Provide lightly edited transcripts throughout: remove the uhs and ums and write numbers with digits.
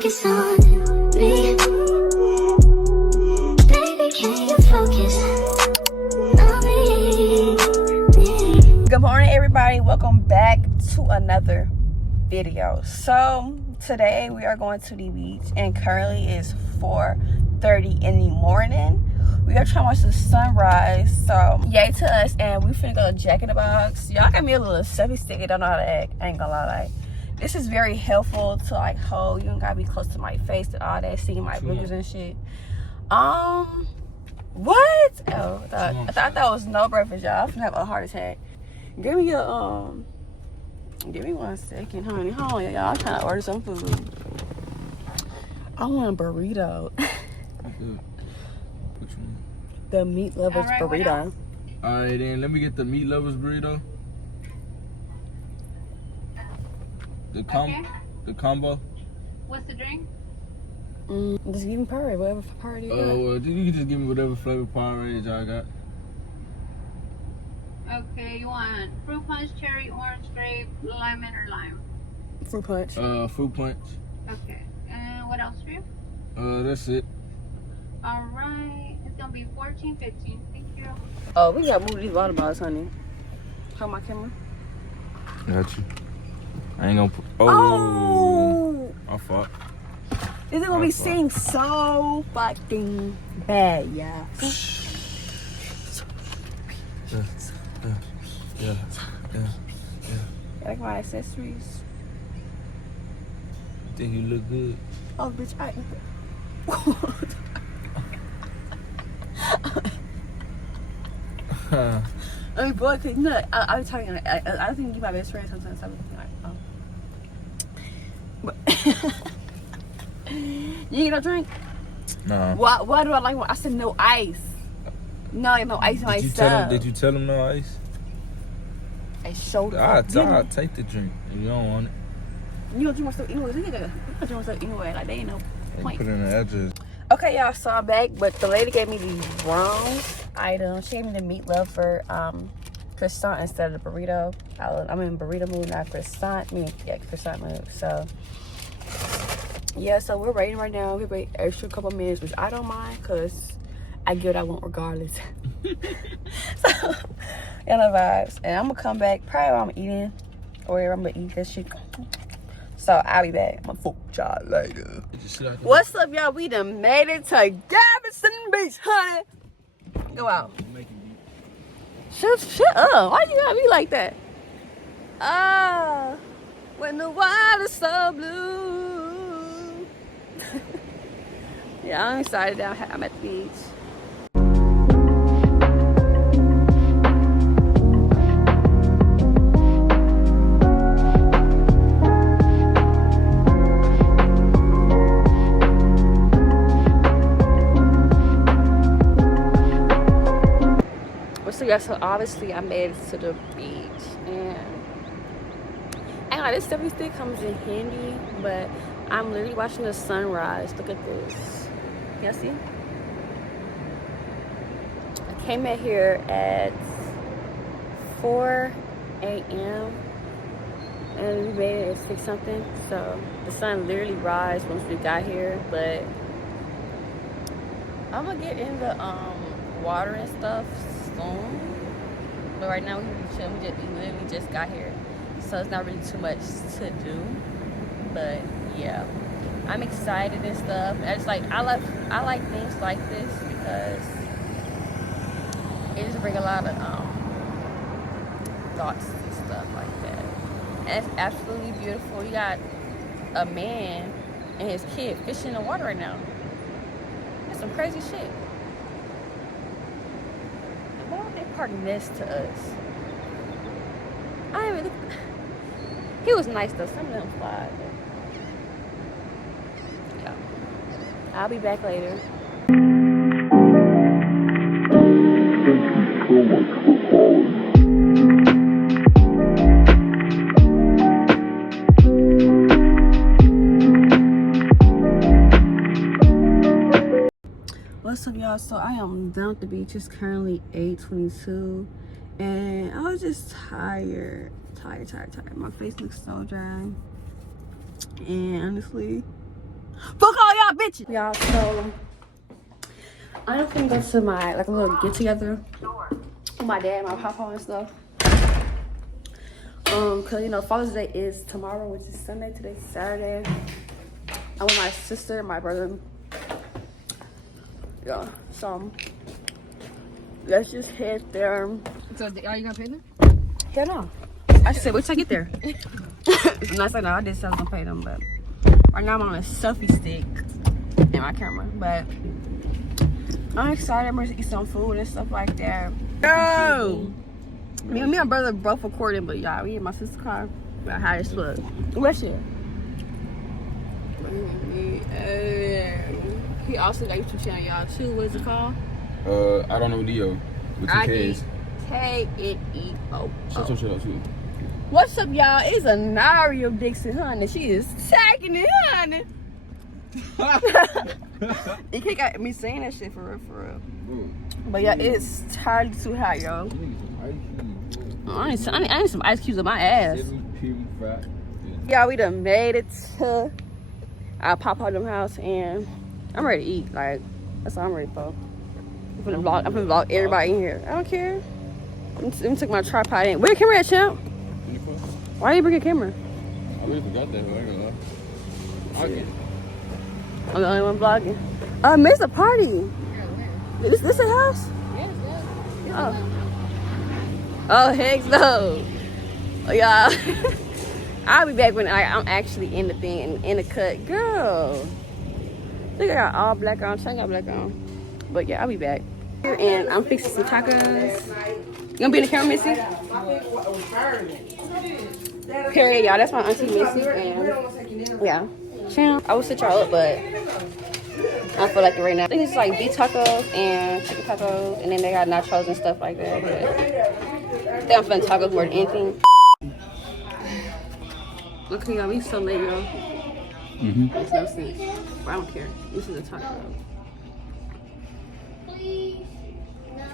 focus on me? Baby, can you focus on me? Good morning, everybody. Welcome back to another video. So today we are going to the beach, and currently it's 4:30 in the morning. We are trying to watch the sunrise, so yay to us. And we finna go to Jack in the Box. Y'all got me a little selfie stick. I don't know how to act. I ain't gonna lie, like, this is very helpful to like hold. You don't gotta be close to my face and all that, seeing my boogers and shit. What? Oh, I thought it was no breakfast, y'all. I'm gonna have a heart attack. Give me your give me 1 second, honey. Hold on, y'all. I'm trying to order some food. I want a burrito. Which one? The meat lovers burrito. Alright then, let me get the meat lovers burrito. The combo. What's the drink? Just give me Powerade, whatever Powerade you got. Well, you can just give me whatever flavor Powerade y'all got. Okay, you want fruit punch, cherry, orange, grape, lemon, or lime? Fruit punch. Fruit punch. Okay, and what else for you? That's it. All right, it's gonna be $14.15. Thank you. Oh, we gotta move these water bottles, honey. Hold my camera. Got you. I ain't gonna put. Oh! My fault. This is gonna be seen so fucking bad, yeah. Yeah. I like my accessories. Think you look good? Oh, bitch, I mean, boy, cause you know, I was talking. I think you my best friend sometimes. I'm like, oh. But you get no drink? Nah. Why do I like one? I said no ice. No, no ice in my stuff. Did you tell him no ice? I showed I'll take the drink if you don't want it. You don't drink my stuff anyway. You don't drink my stuff anyway. Like, they ain't no point. Put it in the address. Okay, y'all, so I'm back, but the lady gave me the wrong item. She gave me the meat lover croissant instead of the burrito. I'm in burrito mood, not croissant. Croissant mood. So yeah, so we're waiting right now. We wait extra couple minutes, which I don't mind because I get what I want regardless. So, y'all know vibes. And I'm gonna come back probably while I'm eating or wherever I'm gonna eat this shit. So I'll be back. I'm gonna fuck y'all later. What's up, y'all? We done made it to Galveston Beach, honey. Go out. Shut up. Why you gotta be like that? Ah, when the water's so blue. Yeah, I'm excited. I'm at the beach. So yeah, so obviously I made it to the beach, and this selfie stick comes in handy, but I'm literally watching the sunrise. Look at this. Y'all see? I came out here at 4 a.m. and we made it at 6 something. So the sun literally rise once we got here, but I'm gonna get in the water and stuff soon. But right now we chilling. We literally just got here, so it's not really too much to do. But yeah, I'm excited and stuff. I like things like this because it just bring a lot of thoughts and stuff like that. And it's absolutely beautiful. You got a man and his kid fishing in the water right now. That's some crazy shit. Why would they parking this to us? I didn't even look. He was nice though. Some of them fly. Yeah. I'll be back later. Thank you so much for calling. What's up, y'all? So I am down at the beach. It's currently 8:22, and I was just tired. My face looks so dry, and honestly, Fuck all y'all bitches. Y'all, so I'm gonna go to my like a little get together with my dad, my papa and stuff. Cause you know Father's Day is tomorrow, which is Sunday. Today's Saturday. I'm with my sister, my brother. Yeah, so let's just head there. So are you gonna pay them? Hell no. I said wait till I get there. It's nice like no, I did say I was gonna pay them, but right now I'm on a selfie stick in my camera. But I'm excited. I'm ready to eat some food and stuff like that. No. Me and my brother both recording, but y'all, we in my sister's car. We got high as fuck. What's it? He also got YouTube channel, y'all, too. What is it called? I don't know Dio. With two K's. K-N-E-O. Shut your shit up, too. What's up, y'all? It's Anaria Dixon, honey. She is tagging it, honey. You can't got me saying that shit for real, for real. But yeah, it's tired too hot, yo. I need some ice cubes on my ass. Yeah, we done made it to our Papa them house, and I'm ready to eat. Like, that's all I'm ready for. I'm gonna vlog everybody in here. I don't care. Let me take my tripod in. Where the camera at, champ? Why you bring a camera? I really forgot that. I ain't gonna lie. Okay. I'm the only one vlogging. It's a party. This a house? Yes. Oh, heck no. Oh, y'all. I'll be back when I'm actually in the thing, in the cut. Girl. Look, I got all black on. I got black on. But yeah, I'll be back. And I'm fixing some tacos. You gonna be in the camera, Missy? Period, y'all. That's my auntie Missy. And yeah. I will set y'all up, but I feel like it right now. I think it's like beef tacos and chicken tacos, and then they got nachos and stuff like that. But I think I'm feeling tacos more than anything. Look, y'all, we so late, y'all. Makes no sense. But I don't care. This is a taco. Please, no.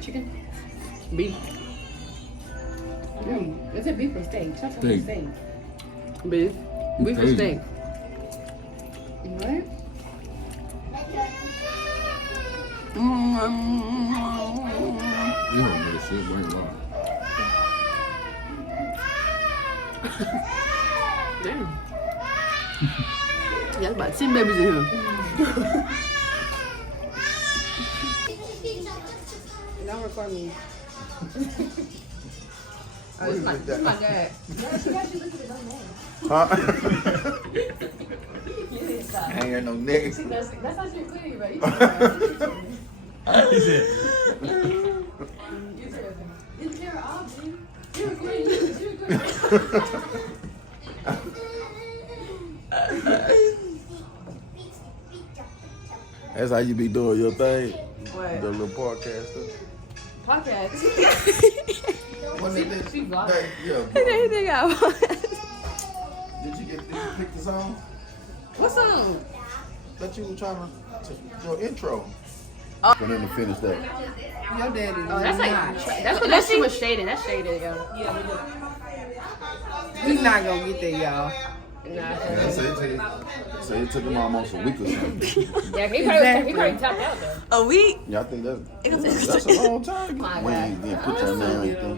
Chicken? Beef. Is it beef or steak? Steak. Beef. Beef or steak? What? You don't get a shit, but ain't wrong. Damn. Yeah, there's about 10 babies in here. Don't record me. Oh, this is my dad. Huh? I ain't got no niggas. That's how you clear, right? He said, that's how you be doing your thing. What? The little podcast stuff. Podcast. She vlogged. They got one. Did you pick the song? What song? That you were trying to your intro. For them to finish that. Your daddy. Oh, that's like that shit was shaded. That's shaded, yo. He's not gonna get there, y'all. Yeah, so it took him almost a week or something. Yeah, he probably tapped out though. A week? Yeah, I think that's a long time. When you didn't put your name or anything.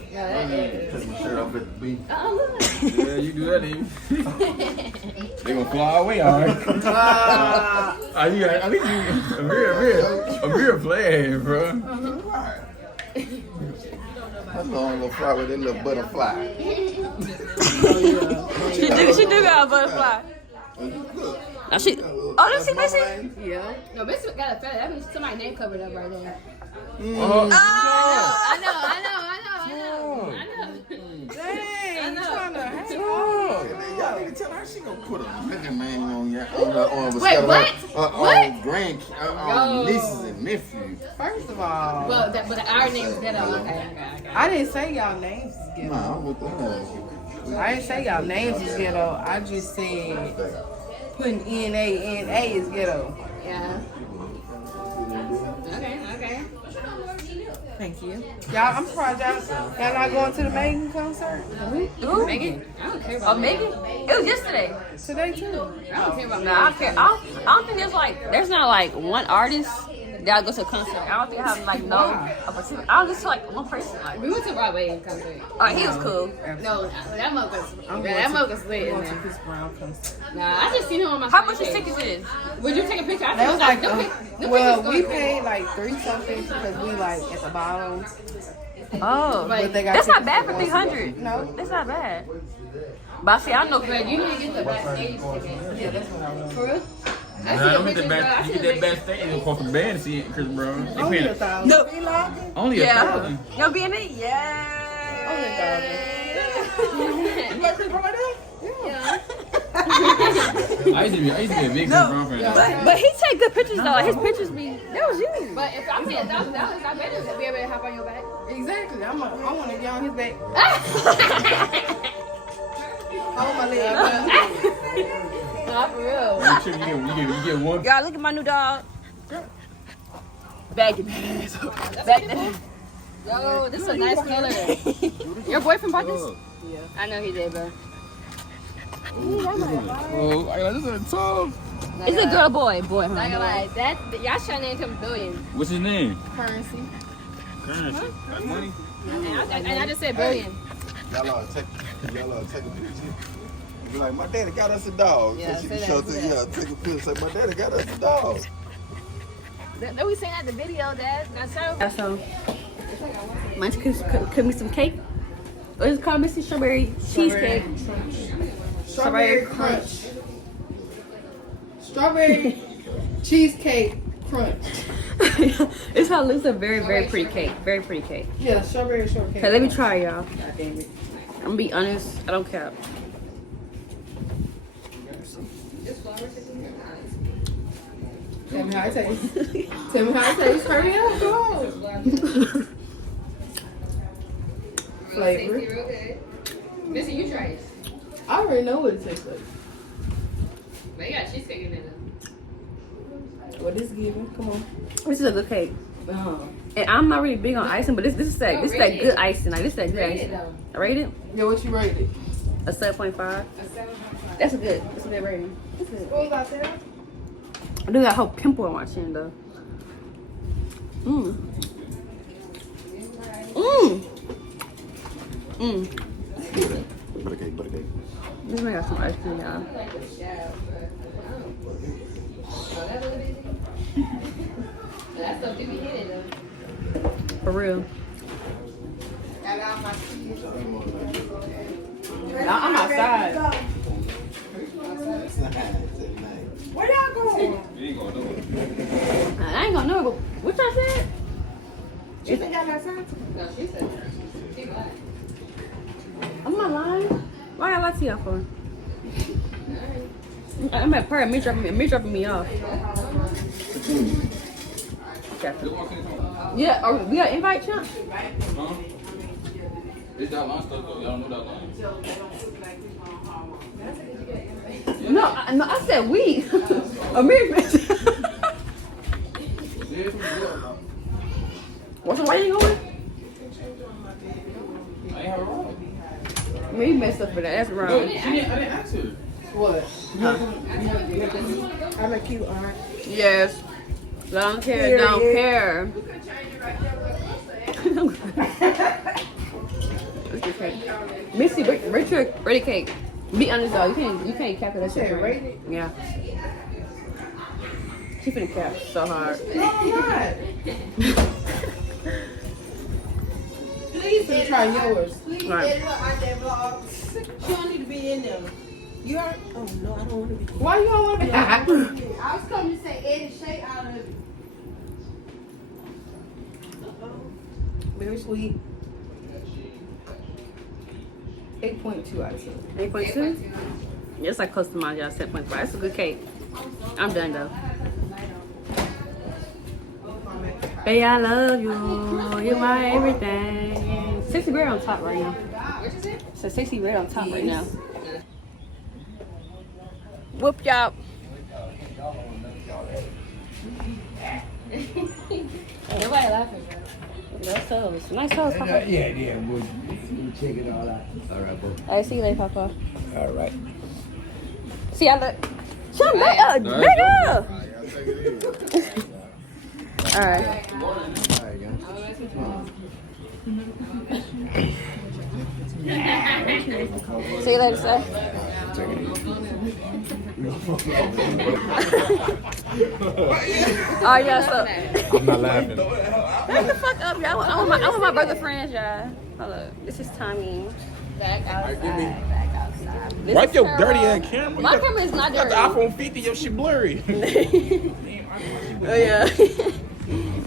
Take my shirt off at the beach. Yeah, you do that, even. They gonna fly away, all right. At least you a real player, bro. That's the only little fly with that little butterfly. She do got a butterfly. Now she, let's see Missy. Yeah. No, Missy got a feather. That means somebody's name covered up right there. Oh, I know. Dang, trying to hang on. Y'all need to tell her she gonna put a nigga name on your on Wait, what? On nieces and nephews. First of all, But our name is ghetto. Okay. I didn't say y'all names is ghetto. Nah, I'm with that. I didn't say y'all names is ghetto. I just said putting N-A-N-A is ghetto. Yeah. Okay. Thank you. Y'all, I'm surprised y'all not going to the Megan concert Ooh. Megan? I don't care about Oh, Megan? It was yesterday. today too. I don't care about No, I don't care. I don't think there's not like one artist that I go to a concert. I don't think I have like no a specific. I just like one person. Like, We went to Broadway concert. he was cool. No, that motherfucker's I'm that going motherfucker's lit. to in there. Chris Brown concert. Nah, I just seen him on my How story much his page. tickets is? Would you take a picture? I That was like, well, we paid. paid like 3 something because we like at the bottom. Oh, But they got that's not tickets bad for for 300. No. That's not bad. But see, I know. But you need to get the backstage ticket. Yeah, that's what I want. For real? I Nah, see the don't get pictures, that bro. I back. see You the get that pictures. backstage and across the band to see Chris Brown. They Only paying 1,000. No. only Yeah. 1,000. Y'all be in it? Yeah. Only 1,000. You like Chris Brown like that? I used to be a big Chris Brown fan. But he take good pictures though. Like his pictures be. That was you. But if I pay $1,000, I better be able to hop on your back. Exactly. I want to get on his back. I want my leg. Nah, for real. You get one. Y'all look at my new dog. Baggy bags. Baggy. Yo, this is a nice color. Your boyfriend bought this? Yeah. I know he did, bro. Oh, I got this on the top. It's a girl, boy, boy. Not gonna lie, that y'all should name him Billion. What's his name? Currency. Currency. That's money. And I just said Billion. Y'all take a picture. Be like, my daddy got us a dog. Yeah, so she say can that, show say to take a picture. Say, my daddy got us a dog. That we saying at the video, Dad. Now so. Yeah, so, mine's cook me some cake. What is it called, Missy? Strawberry cheesecake. Strawberry crunch. Strawberry cheesecake crunch. It's how it's a very, very pretty cake. Very pretty cake. Yeah, strawberry shortcake. Okay, let me try, y'all. God damn it. I'm gonna be honest. I don't care. Tell me how it tastes. Tell me how it tastes. Hurry up, go. Flavor. Real good. Missy, you try it. I already know what it tastes like. But you got cheesecake in there. What is given? Come on. This is a good cake. Uh-huh. And I'm not really big on icing, but this is that good icing. Like this is that good Rate it, icing. though. I rate it Yeah, what you rated? a 7.5. That's a good rating. That's good. What was I saying? I do got a whole pimple on my chin though. Mmm. Mmm. Mmm. Buttercake. This man got some ice cream, y'all. That stuff do be hitting though. For real. I'm outside. Where y'all going? You ain't gonna know it. I ain't gonna know, but what y'all said? You think I'm outside? No, she said she lied. I'm not lying. Why I lie to y'all for? I'm at prayer. Me dropping me off. Okay. Yeah, we got invite, Chump? Huh? It's that line stuff though. Y'all know that line. No, I said we. Amir mentioned. Why you going? I ain't have a ride. Me messed up for that. That's No, wrong. I didn't ask her. What? I'm a cute aunt. Yes. Don't care. Don't care. Missy, rate your cake. Be honest though, you can't cap it. That shit. Rate it? Yeah. She finna cap so hard. No, I'm not. Please try yours. Right. She don't need to be in there. You heard? Oh no, I don't want to be. Why you don't want to be? I was coming to say Eddie Shay out of it. Very sweet. 8.2 out of 10. 8.2? Yeah, it's like close to mine, y'all. 7.5. That's a good cake. I'm done though. Baby, I love you. You're my everything. 60 red on top right now. So 60 red on top right now. Whoop y'all. Nobody laughing, bro. Nice toes. Nice toes, Papa. Yeah, we'll check it all out. All right, bro. All right, see you later, Papa. All right. See y'all later. Shut back up, nigga. All right. See you later, sir. Oh yeah, so I'm not laughing. what the fuck up, y'all? I want my brother friends, y'all. Hold up, this is Tommy. Back outside. This Wipe is your Carol. dirty ass camera. My camera is not You got dirty. the iPhone 50, your shit blurry. Oh yeah.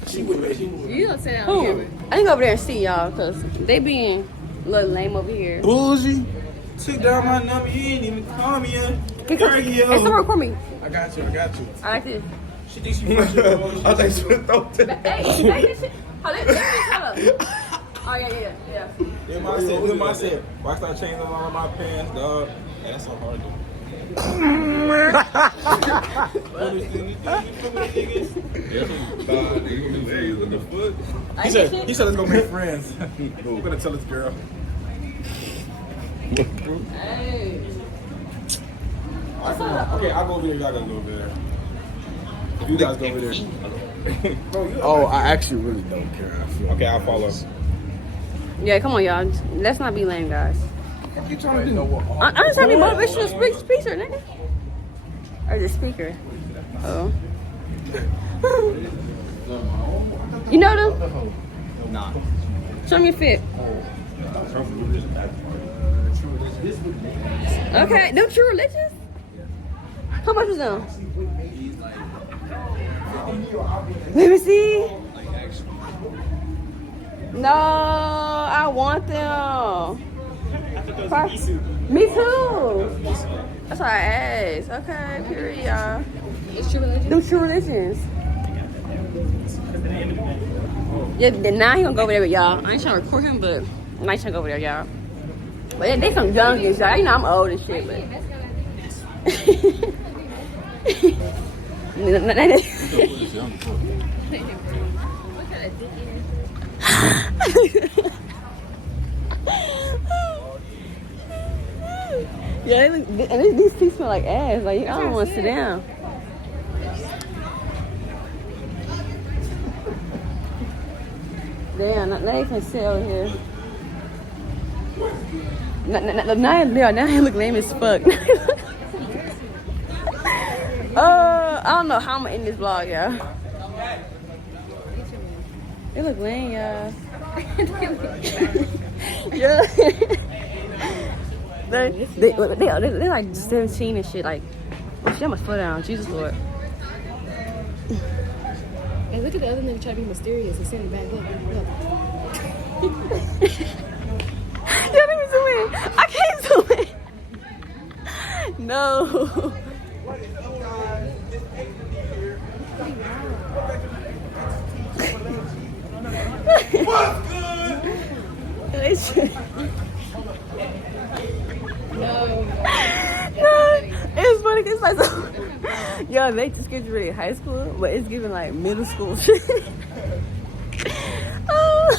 You don't say that on Who? camera. I think go over there and see y'all, cause they being a little lame over here. Bougie. Took down my number, you ain't even call me yet. Hey, someone record me. I got you. I like this. She thinks she fresh. I think she was throw to Hey, this shit. Hold on, let me tell her. Oh yeah. Then I said, why I start changing all my pants, dog? Yeah, that's so hard to do. He said let's go make friends. We're gonna tell this girl. Hey. Okay, I'll go over there. Y'all gotta go over there. If you guys go over there. Oh, I actually really don't care. Okay, I'll follow. Yeah, come on, y'all. Let's not be lame, guys. What you trying to do? I'm just trying to be motivational speaker, nigga. Or the speaker. Oh. You know them? Nah. Show me your fit. Okay, them True Religious? How much was them? Let me see. No, I want them. Me too. That's why I asked. Okay, period, y'all. It's True Religion. Them True Religions. Yeah, now he gonna go over there with y'all. I ain't trying to record him, but I ain't trying to go over there, y'all. But they some youngins, y'all. You know I'm old and shit, but. Yeah, they look, and these teeth smell like ass. Like I don't want to sit down. Damn, now they can sit over here. Now he look lame as fuck. I don't know how I'm gonna end this vlog, y'all. They look lame, y'all. Yeah. They're like 17 and shit. Like, oh shit, I'm gonna slow down. Jesus Lord. Hey, look at the other nigga trying to be mysterious and send it back. Look. Yeah, let me zoom in. I can't zoom in. No. It's funny because like so, yo, they just graduated high school, but it's giving like middle school shit. Oh,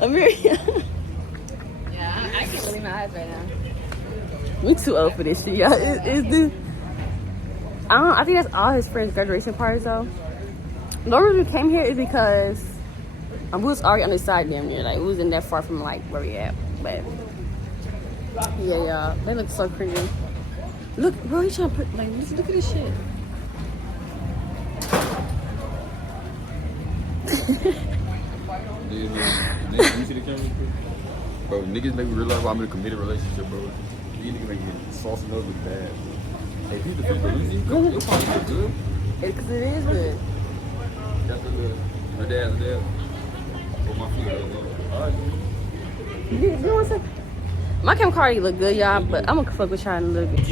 Amelia. Yeah, I can't believe my eyes right now. We too old for this shit, y'all. It's the I think that's all his friends' graduation parties though. The only reason we came here is because we was already on the side damn near, like we wasn't that far from like where we at. But yeah, y'all, they look so cringy. Look, bro, he trying to put like look at this shit. You see the camera? Bro, niggas make me realize I'm in a committed relationship, bro. These niggas make me sauce and look bad. Hey, these the people, you probably look good. Because it is good. Got the dad. Put my feet up. Alright. You want some? My camera card look good, y'all, but I'm gonna fuck with y'all in a little bit.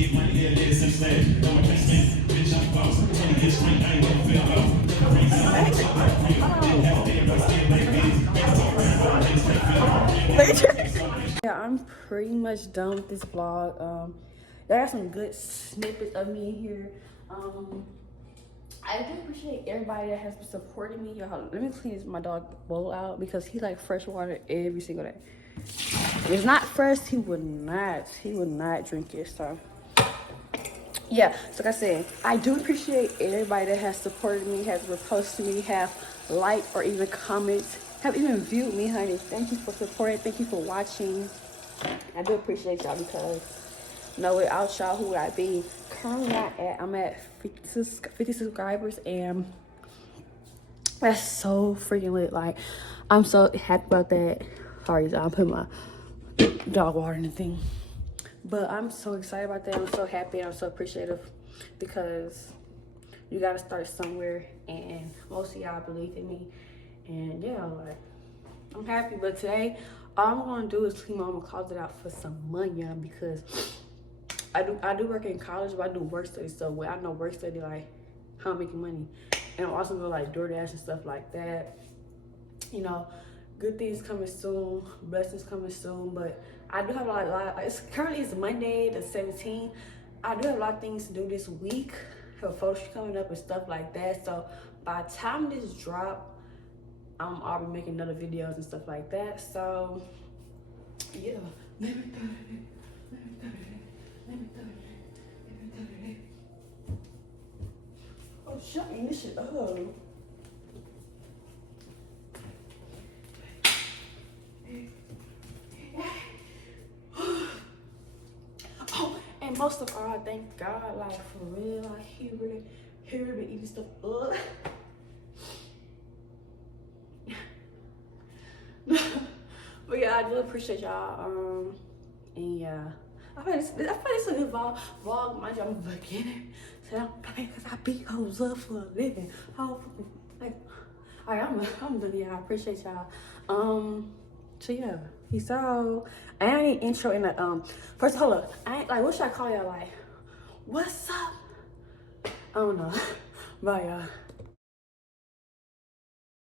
Yeah, I'm pretty much done with this vlog. I got some good snippets of me here. I do appreciate everybody that has been supporting me. Y'all, let me clean my dog bowl out because he like fresh water every single day. If it's not fresh, he would not drink it. So yeah, so like I said, I do appreciate everybody that has supported me, has reposted me, have liked or even commented, have even viewed me, honey. Thank you for supporting. Thank you for watching. I do appreciate y'all because no, without y'all, who would I be? Currently, I'm at 50 subscribers, and that's so freaking lit. Like, I'm so happy about that. Sorry, I'm putting my dog water in the thing. But I'm so excited about that. I'm so happy and I'm so appreciative because you gotta start somewhere, and most of y'all believe in me. And yeah, like, I'm happy. But today, all I'm gonna do is clean my own closet out for some money, because I do work in college, but I do work study. So when I know work study, like, how I'm making money. And I'm also gonna like DoorDash and stuff like that. You know, good things coming soon, blessings coming soon. But I do have a lot currently it's Monday the 17th. I do have a lot of things to do this week. Her photo shoot coming up and stuff like that. So by the time this drop, I'll be making other videos and stuff like that. So yeah. Oh, shut me, this shit. Oh. Oh, and most of all, thank God, like, for real, like, he really been eating stuff up. But yeah, I do appreciate y'all. And yeah, I feel this is a good vlog. Mind you, I'm a beginner, so I'm playing because I beat hoes up for a living. I'm done. Yeah, I appreciate y'all. So yeah, peace out. I ain't any intro in the first. Hold up, I ain't like, what should I call y'all? Like, what's up? I don't know. Bye, y'all.